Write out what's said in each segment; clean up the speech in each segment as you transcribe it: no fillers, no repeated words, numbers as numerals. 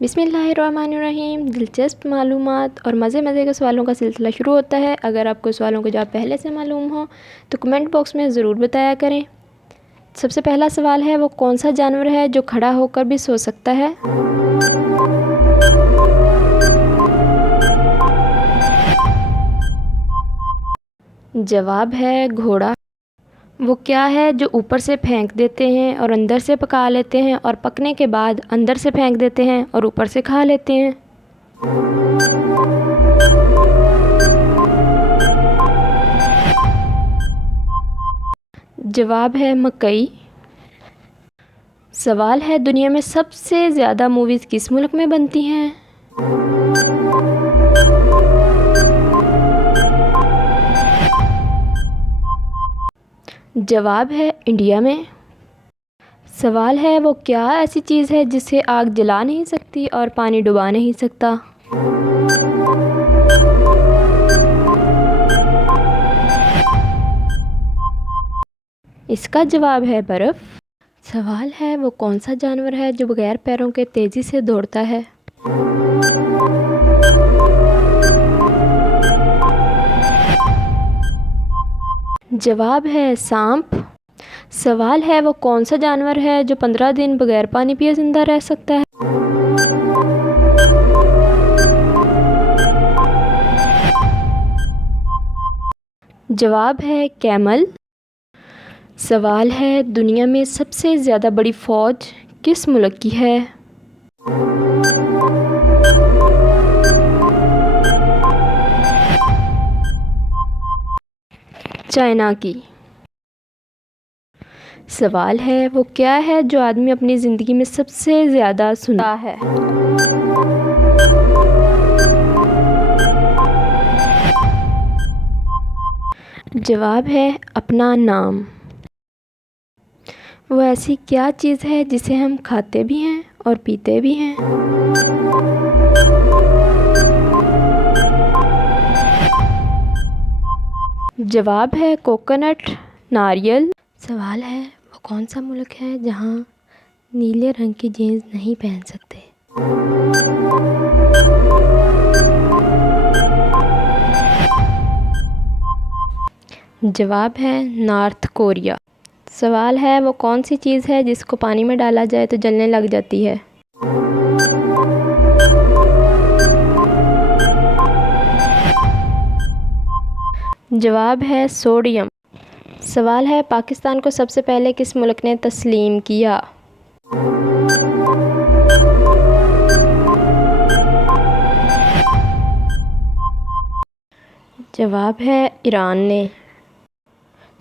बिस्मिल्लाहिर्रहमानिर्रहीम। दिलचस्प मालूमात और मज़े के सवालों का सिलसिला शुरू होता है। अगर आपको सवालों के जवाब पहले से मालूम हो तो कमेंट बॉक्स में ज़रूर बताया करें। सबसे पहला सवाल है, वो कौन सा जानवर है जो खड़ा होकर भी सो सकता है? जवाब है घोड़ा। वो क्या है जो ऊपर से फेंक देते हैं और अंदर से पका लेते हैं और पकने के बाद अंदर से फेंक देते हैं और ऊपर से खा लेते हैं? जवाब है मकई। सवाल है, दुनिया में सबसे ज़्यादा मूवीज़ किस मुल्क में बनती हैं? जवाब है इंडिया में। सवाल है, वो क्या ऐसी चीज़ है जिसे आग जला नहीं सकती और पानी डुबा नहीं सकता? इसका जवाब है बर्फ़। सवाल है, वो कौन सा जानवर है जो बगैर पैरों के तेज़ी से दौड़ता है? जवाब है सांप। सवाल है, वो कौन सा जानवर है जो 15 दिन बगैर पानी पिए ज़िंदा रह सकता है? जवाब है कैमल। सवाल है, दुनिया में सबसे ज़्यादा बड़ी फ़ौज किस मुल्क की है? चाइना की। सवाल है, वो क्या है जो आदमी अपनी ज़िंदगी में सबसे ज़्यादा सुनता है? जवाब है अपना नाम। वो ऐसी क्या चीज़ है जिसे हम खाते भी हैं और पीते भी हैं? जवाब है कोकोनट, नारियल। सवाल है, वो कौन सा मुल्क है जहाँ नीले रंग की जीन्स नहीं पहन सकते? जवाब है नॉर्थ कोरिया। सवाल है, वो कौन सी चीज़ है जिसको पानी में डाला जाए तो जलने लग जाती है? जवाब है सोडियम। सवाल है, पाकिस्तान को सबसे पहले किस मुल्क ने तस्लीम किया? जवाब है ईरान ने।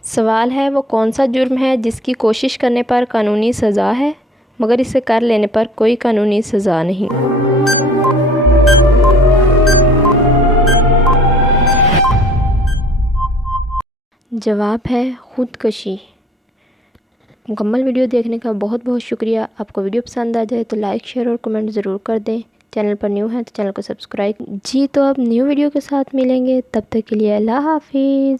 सवाल है, वो कौन सा जुर्म है जिसकी कोशिश करने पर कानूनी सज़ा है मगर इसे कर लेने पर कोई कानूनी सज़ा नहीं? जवाब है ख़ुदकशी। मुकम्मल वीडियो देखने का बहुत शुक्रिया। आपको वीडियो पसंद आ जाए तो लाइक, शेयर और कमेंट ज़रूर कर दें। चैनल पर न्यू है तो चैनल को सब्सक्राइब। जी तो अब न्यू वीडियो के साथ मिलेंगे, तब तक के लिए अल्लाह हाफिज़।